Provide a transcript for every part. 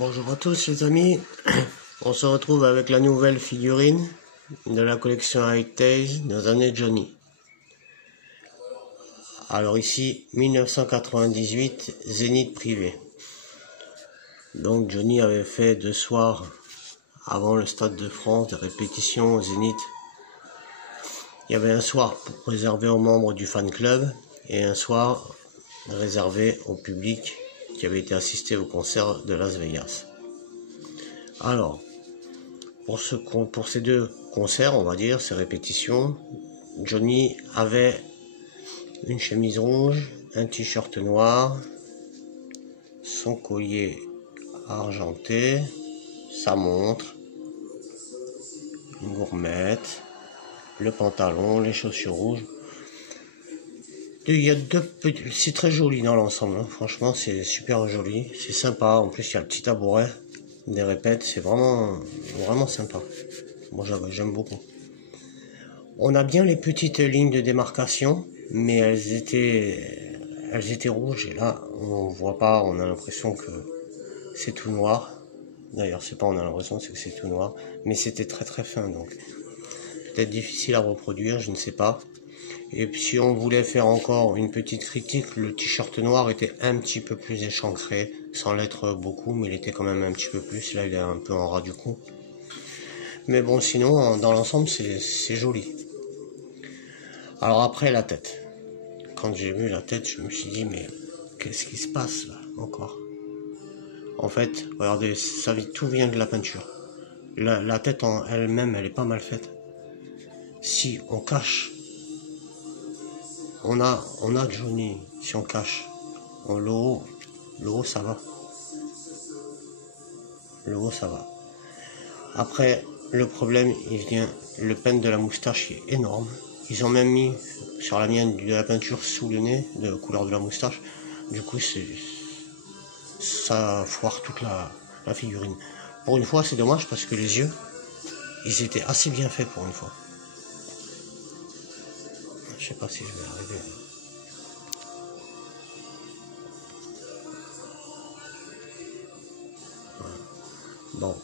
Bonjour à tous les amis, on se retrouve avec la nouvelle figurine de la collection High Tales des années Johnny. Alors ici, 1998, Zénith privé. Donc Johnny avait fait 2 soirs avant le Stade de France, des répétitions au Zénith. Il y avait un soir réservé aux membres du fan club et un soir réservé au public qui avait été assisté au concert de Las Vegas. Alors, pour ces 2 concerts, on va dire, ces répétitions, Johnny avait une chemise rouge, un t-shirt noir, son collier argenté, sa montre, une gourmette, le pantalon, les chaussures rouges. Il y a c'est très joli dans l'ensemble, hein. Franchement c'est super joli, c'est sympa. En plus il y a le petit tabouret des répètes, c'est vraiment sympa. Moi j'aime beaucoup. On a bien les petites lignes de démarcation, mais elles étaient rouges et là on voit pas, on a l'impression que c'est tout noir. D'ailleurs c'est pas on a l'impression, c'est que c'est tout noir, mais c'était très fin, donc peut-être difficile à reproduire, je ne sais pas. Et puis si on voulait faire encore une petite critique, le t-shirt noir était un petit peu plus échancré, sans l'être beaucoup, mais il était quand même un petit peu plus. Là il est un peu en ras du cou. Mais bon, sinon dans l'ensemble c'est joli. Alors après la tête. Quand j'ai vu la tête, je me suis dit mais qu'est-ce qui se passe là encore? En fait, regardez, tout vient de la peinture. La tête en elle-même, elle est pas mal faite. Si on cache, on a Johnny, si on cache, le haut ça va. Le haut ça va. Après, le problème, il vient, le pen de la moustache qui est énorme. Ils ont même mis sur la mienne de la peinture sous le nez, de couleur de la moustache. Du coup, ça foire toute la figurine. Pour une fois, c'est dommage parce que les yeux, ils étaient assez bien faits pour une fois. Je sais pas si je vais arriver. Voilà. Bon.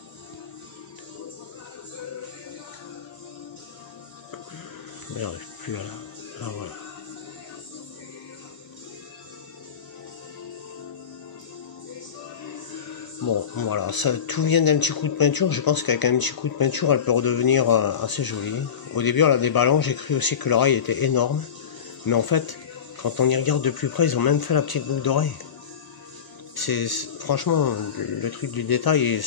Mais j'arrive plus à là, voilà. Bon, voilà, ça tout vient d'un petit coup de peinture. Je pense qu'avec un petit coup de peinture, elle peut redevenir assez jolie. Au début, elle a des ballons, j'ai cru aussi que l'oreille était énorme. Mais en fait, quand on y regarde de plus près, ils ont même fait la petite boucle d'oreille. Franchement, le truc du détail,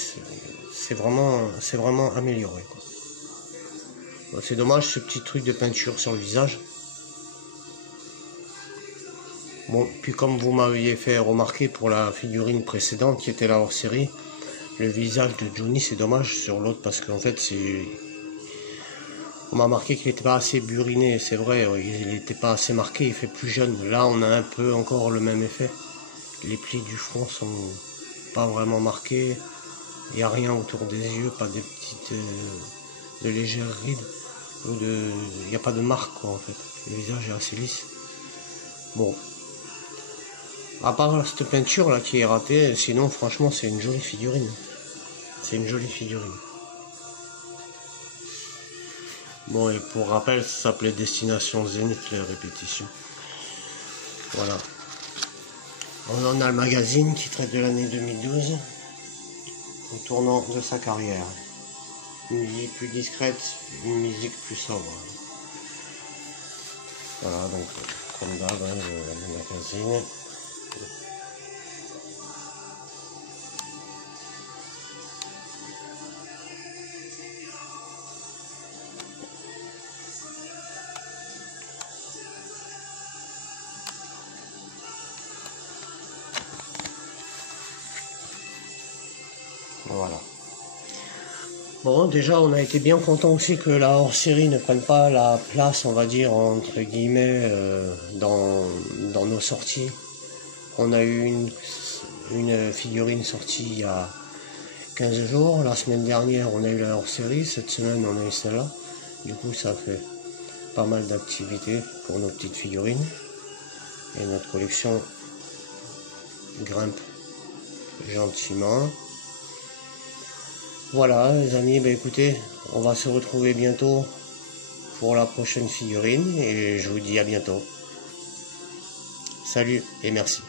c'est vraiment amélioré, quoi. Bon, c'est dommage ce petit truc de peinture sur le visage. Bon, puis comme vous m'aviez fait remarquer pour la figurine précédente qui était là hors série, le visage de Johnny c'est dommage sur l'autre parce qu'en fait on m'a marqué qu'il n'était pas assez buriné, c'est vrai, il n'était pas assez marqué, il fait plus jeune. Là on a un peu encore le même effet. Les plis du front sont pas vraiment marqués, il n'y a rien autour des yeux, pas des petites de légères rides, il n'y a pas de marque quoi en fait. Le visage est assez lisse. Bon. À part cette peinture là qui est ratée, sinon franchement c'est une jolie figurine. C'est une jolie figurine. Bon, et pour rappel, ça s'appelait Destination Zénith, les répétitions. Voilà. On en a le magazine qui traite de l'année 2012, au tournant de sa carrière. Une musique plus discrète, une musique plus sobre. Voilà, donc comme d'hab, hein, le magazine. Voilà. Bon, déjà, on a été bien content aussi que la hors-série ne prenne pas la place, on va dire, entre guillemets, dans nos sorties. On a eu une figurine sortie il y a 15 jours. La semaine dernière, on a eu la hors-série. Cette semaine, on a eu celle-là. Du coup, ça fait pas mal d'activités pour nos petites figurines. Et notre collection grimpe gentiment. Voilà les amis, bah écoutez, on va se retrouver bientôt pour la prochaine figurine et je vous dis à bientôt. Salut et merci.